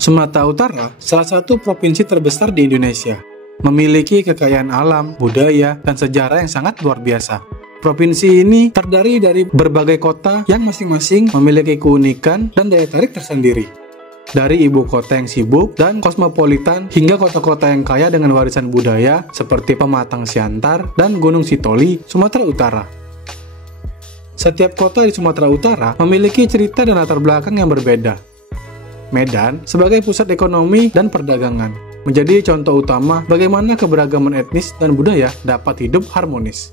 Sumatera Utara salah satu provinsi terbesar di Indonesia, memiliki kekayaan alam, budaya, dan sejarah yang sangat luar biasa. Provinsi ini terdiri dari berbagai kota yang masing-masing memiliki keunikan dan daya tarik tersendiri. Dari ibu kota yang sibuk dan kosmopolitan hingga kota-kota yang kaya dengan warisan budaya seperti Pematang Siantar dan Gunung Sitoli, Sumatera Utara. Setiap kota di Sumatera Utara memiliki cerita dan latar belakang yang berbeda. Medan sebagai pusat ekonomi dan perdagangan menjadi contoh utama bagaimana keberagaman etnis dan budaya dapat hidup harmonis.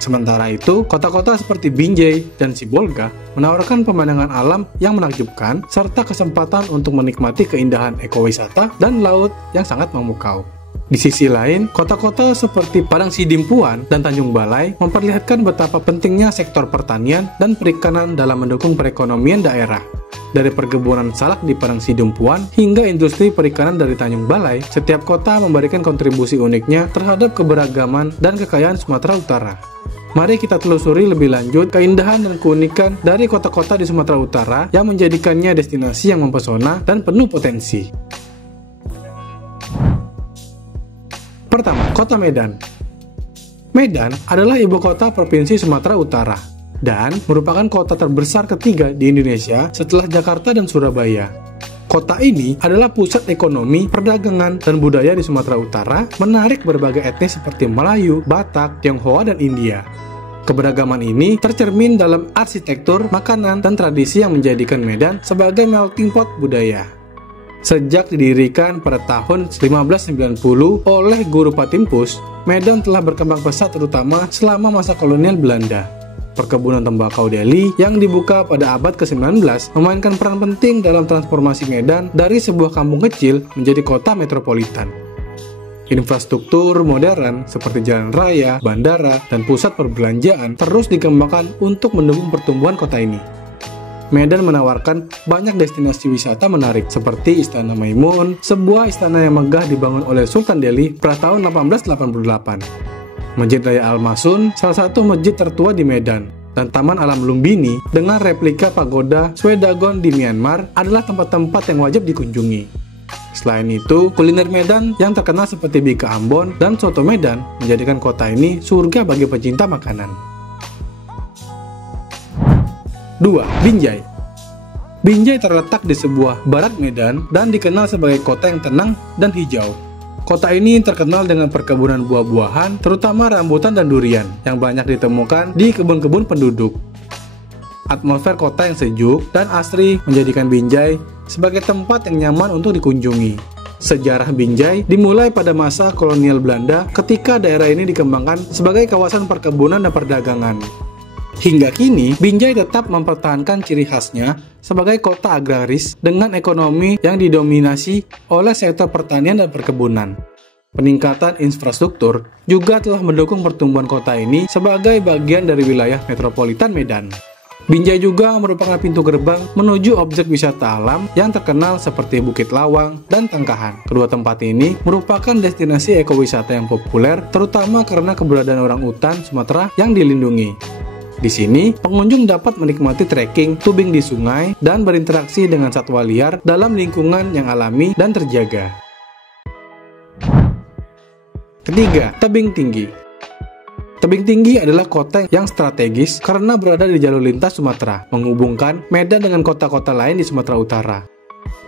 Sementara itu, kota-kota seperti Binjai dan Sibolga menawarkan pemandangan alam yang menakjubkan serta kesempatan untuk menikmati keindahan ekowisata dan laut yang sangat memukau. Di sisi lain, kota-kota seperti Padang Sidimpuan dan Tanjung Balai memperlihatkan betapa pentingnya sektor pertanian dan perikanan dalam mendukung perekonomian daerah. Dari perkebunan salak di Padang Sidimpuan hingga industri perikanan dari Tanjung Balai, setiap kota memberikan kontribusi uniknya terhadap keberagaman dan kekayaan Sumatera Utara. Mari kita telusuri lebih lanjut keindahan dan keunikan dari kota-kota di Sumatera Utara yang menjadikannya destinasi yang mempesona dan penuh potensi. Pertama, Kota Medan. Medan adalah ibu kota Provinsi Sumatera Utara dan merupakan kota terbesar ketiga di Indonesia setelah Jakarta dan Surabaya. Kota ini adalah pusat ekonomi, perdagangan, dan budaya di Sumatera Utara, menarik berbagai etnis seperti Melayu, Batak, Tionghoa, dan India. Keberagaman ini tercermin dalam arsitektur, makanan, dan tradisi yang menjadikan Medan sebagai melting pot budaya. Sejak didirikan pada tahun 1590 oleh Guru Patimpus, Medan telah berkembang pesat terutama selama masa kolonial Belanda. Perkebunan tembakau Deli yang dibuka pada abad ke-19 memainkan peran penting dalam transformasi Medan dari sebuah kampung kecil menjadi kota metropolitan. Infrastruktur modern seperti jalan raya, bandara, dan pusat perbelanjaan terus dikembangkan untuk mendukung pertumbuhan kota ini. Medan menawarkan banyak destinasi wisata menarik seperti Istana Maimun, sebuah istana yang megah dibangun oleh Sultan Delhi pada tahun 1888. Masjid Raya Al-Masun, salah satu masjid tertua di Medan, dan Taman Alam Lumbini dengan replika pagoda Shwedagon di Myanmar adalah tempat-tempat yang wajib dikunjungi. Selain itu, kuliner Medan yang terkenal seperti Bika Ambon dan Soto Medan menjadikan kota ini surga bagi pecinta makanan. 2. Binjai. Binjai terletak di sebuah barat Medan dan dikenal sebagai kota yang tenang dan hijau. Kota ini terkenal dengan perkebunan buah-buahan, terutama rambutan dan durian, yang banyak ditemukan di kebun-kebun penduduk. Atmosfer kota yang sejuk dan asri menjadikan Binjai sebagai tempat yang nyaman untuk dikunjungi. Sejarah Binjai dimulai pada masa kolonial Belanda ketika daerah ini dikembangkan sebagai kawasan perkebunan dan perdagangan. Hingga kini, Binjai tetap mempertahankan ciri khasnya sebagai kota agraris dengan ekonomi yang didominasi oleh sektor pertanian dan perkebunan. Peningkatan infrastruktur juga telah mendukung pertumbuhan kota ini sebagai bagian dari wilayah metropolitan Medan. Binjai juga merupakan pintu gerbang menuju objek wisata alam yang terkenal seperti Bukit Lawang dan Tangkahan. Kedua tempat ini merupakan destinasi ekowisata yang populer, terutama karena keberadaan orang utan Sumatera yang dilindungi. Di sini, pengunjung dapat menikmati trekking, tubing di sungai, dan berinteraksi dengan satwa liar dalam lingkungan yang alami dan terjaga. Ketiga, Tebing Tinggi. Tebing Tinggi adalah kota yang strategis karena berada di jalur lintas Sumatera, menghubungkan Medan dengan kota-kota lain di Sumatera Utara.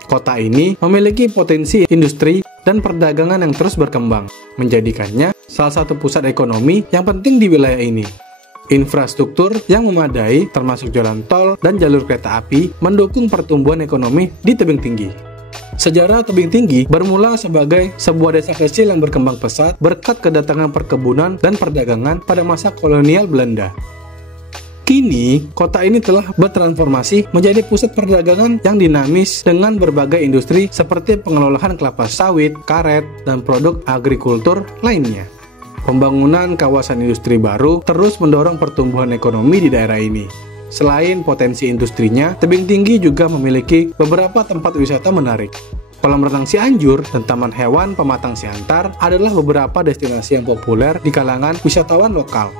Kota ini memiliki potensi industri dan perdagangan yang terus berkembang, menjadikannya salah satu pusat ekonomi yang penting di wilayah ini. Infrastruktur yang memadai, termasuk jalan tol dan jalur kereta api, mendukung pertumbuhan ekonomi di Tebing Tinggi. Sejarah Tebing Tinggi bermula sebagai sebuah desa kecil yang berkembang pesat berkat kedatangan perkebunan dan perdagangan pada masa kolonial Belanda. Kini, kota ini telah bertransformasi menjadi pusat perdagangan yang dinamis dengan berbagai industri seperti pengelolaan kelapa sawit, karet, dan produk agrikultur lainnya. Pembangunan kawasan industri baru terus mendorong pertumbuhan ekonomi di daerah ini. Selain potensi industrinya, Tebing Tinggi juga memiliki beberapa tempat wisata menarik. Kolam renang Cianjur dan Taman Hewan Pematang Siantar adalah beberapa destinasi yang populer di kalangan wisatawan lokal.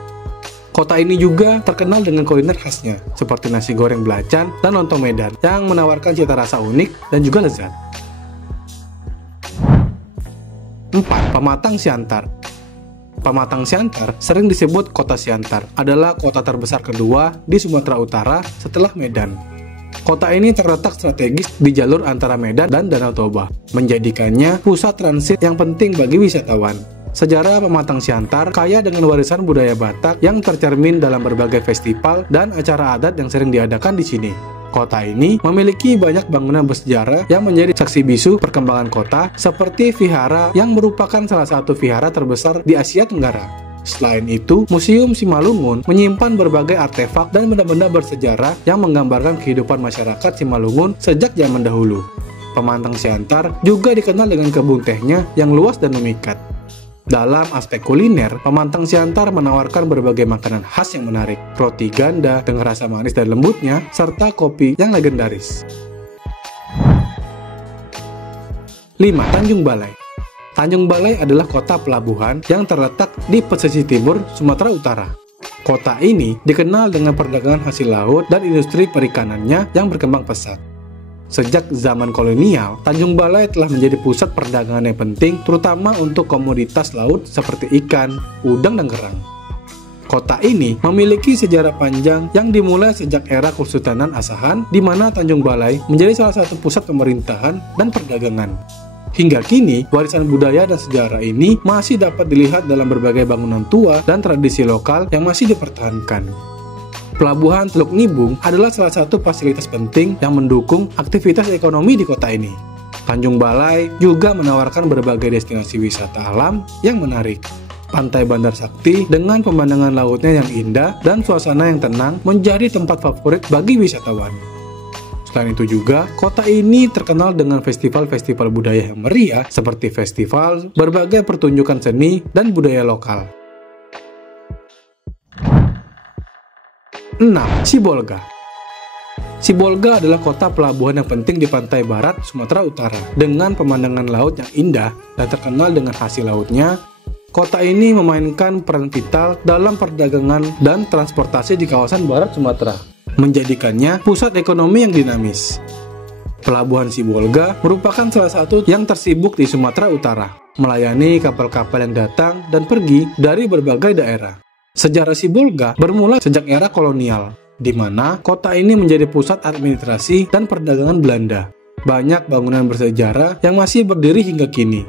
Kota ini juga terkenal dengan kuliner khasnya, seperti nasi goreng belacan dan lontong Medan, yang menawarkan cita rasa unik dan juga lezat. 4. Pematang Siantar. Pematang Siantar sering disebut Kota Siantar, adalah kota terbesar kedua di Sumatera Utara setelah Medan. Kota ini terletak strategis di jalur antara Medan dan Danau Toba, menjadikannya pusat transit yang penting bagi wisatawan. Sejarah Pematang Siantar kaya dengan warisan budaya Batak yang tercermin dalam berbagai festival dan acara adat yang sering diadakan di sini. Kota ini memiliki banyak bangunan bersejarah yang menjadi saksi bisu perkembangan kota, seperti vihara yang merupakan salah satu vihara terbesar di Asia Tenggara. Selain itu, Museum Simalungun menyimpan berbagai artefak dan benda-benda bersejarah yang menggambarkan kehidupan masyarakat Simalungun sejak zaman dahulu. Pematang Siantar juga dikenal dengan kebun tehnya yang luas dan memikat. Dalam aspek kuliner, Pematang Siantar menawarkan berbagai makanan khas yang menarik, roti ganda dengan rasa manis dan lembutnya, serta kopi yang legendaris. 5. Tanjung Balai. Tanjung Balai adalah kota pelabuhan yang terletak di pesisir timur Sumatera Utara. Kota ini dikenal dengan perdagangan hasil laut dan industri perikanannya yang berkembang pesat. Sejak zaman kolonial, Tanjung Balai telah menjadi pusat perdagangan yang penting, terutama untuk komoditas laut seperti ikan, udang, dan kerang. Kota ini memiliki sejarah panjang yang dimulai sejak era Kesultanan Asahan, di mana Tanjung Balai menjadi salah satu pusat pemerintahan dan perdagangan. Hingga kini, warisan budaya dan sejarah ini masih dapat dilihat dalam berbagai bangunan tua dan tradisi lokal yang masih dipertahankan. Pelabuhan Teluk Nibung adalah salah satu fasilitas penting yang mendukung aktivitas ekonomi di kota ini. Tanjung Balai juga menawarkan berbagai destinasi wisata alam yang menarik. Pantai Bandar Sakti dengan pemandangan lautnya yang indah dan suasana yang tenang menjadi tempat favorit bagi wisatawan. Selain itu juga, kota ini terkenal dengan festival-festival budaya yang meriah seperti festival, berbagai pertunjukan seni, dan budaya lokal. 6. Sibolga. Sibolga adalah kota pelabuhan yang penting di pantai barat Sumatera Utara. Dengan pemandangan laut yang indah dan terkenal dengan hasil lautnya, kota ini memainkan peran vital dalam perdagangan dan transportasi di kawasan barat Sumatera, menjadikannya pusat ekonomi yang dinamis. Pelabuhan Sibolga merupakan salah satu yang tersibuk di Sumatera Utara, melayani kapal-kapal yang datang dan pergi dari berbagai daerah. Sejarah Sibolga bermula sejak era kolonial, di mana kota ini menjadi pusat administrasi dan perdagangan Belanda. Banyak bangunan bersejarah yang masih berdiri hingga kini.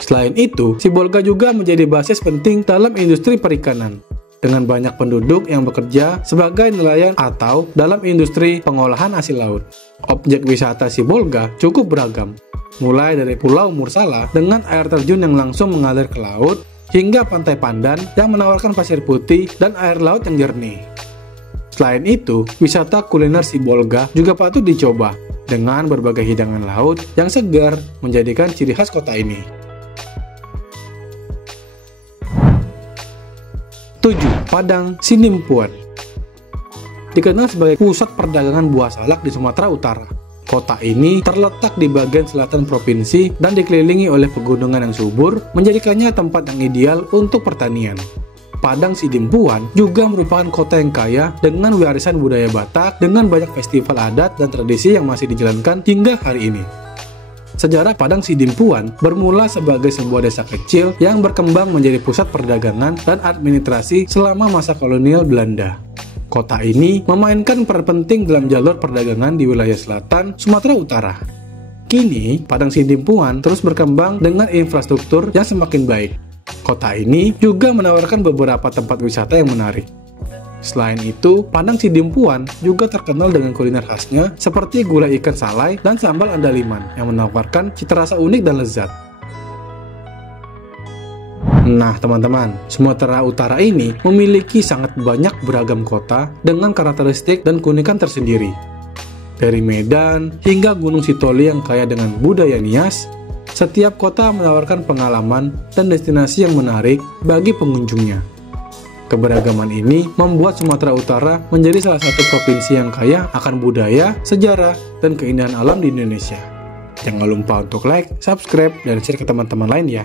Selain itu, Sibolga juga menjadi basis penting dalam industri perikanan, dengan banyak penduduk yang bekerja sebagai nelayan atau dalam industri pengolahan hasil laut. Objek wisata Sibolga cukup beragam, mulai dari Pulau Mursala dengan air terjun yang langsung mengalir ke laut, hingga Pantai Pandan yang menawarkan pasir putih dan air laut yang jernih. Selain itu, wisata kuliner Sibolga juga patut dicoba, dengan berbagai hidangan laut yang segar menjadikan ciri khas kota ini. 7. Padang Sidimpuan. Dikenal sebagai pusat perdagangan buah salak di Sumatera Utara. Kota ini terletak di bagian selatan provinsi dan dikelilingi oleh pegunungan yang subur, menjadikannya tempat yang ideal untuk pertanian. Padang Sidimpuan juga merupakan kota yang kaya dengan warisan budaya Batak dengan banyak festival adat dan tradisi yang masih dijalankan hingga hari ini. Sejarah Padang Sidimpuan bermula sebagai sebuah desa kecil yang berkembang menjadi pusat perdagangan dan administrasi selama masa kolonial Belanda. Kota ini memainkan peran penting dalam jalur perdagangan di wilayah selatan Sumatera Utara. Kini, Padang Sidimpuan terus berkembang dengan infrastruktur yang semakin baik. Kota ini juga menawarkan beberapa tempat wisata yang menarik. Selain itu, Padang Sidimpuan juga terkenal dengan kuliner khasnya seperti gulai ikan salai dan sambal andaliman yang menawarkan cita rasa unik dan lezat. Nah teman-teman, Sumatera Utara ini memiliki sangat banyak beragam kota dengan karakteristik dan keunikan tersendiri. Dari Medan hingga Gunung Sitoli yang kaya dengan budaya Nias, setiap kota menawarkan pengalaman dan destinasi yang menarik bagi pengunjungnya. Keberagaman ini membuat Sumatera Utara menjadi salah satu provinsi yang kaya akan budaya, sejarah, dan keindahan alam di Indonesia. Jangan lupa untuk like, subscribe, dan share ke teman-teman lain ya.